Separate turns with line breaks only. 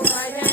All right, now.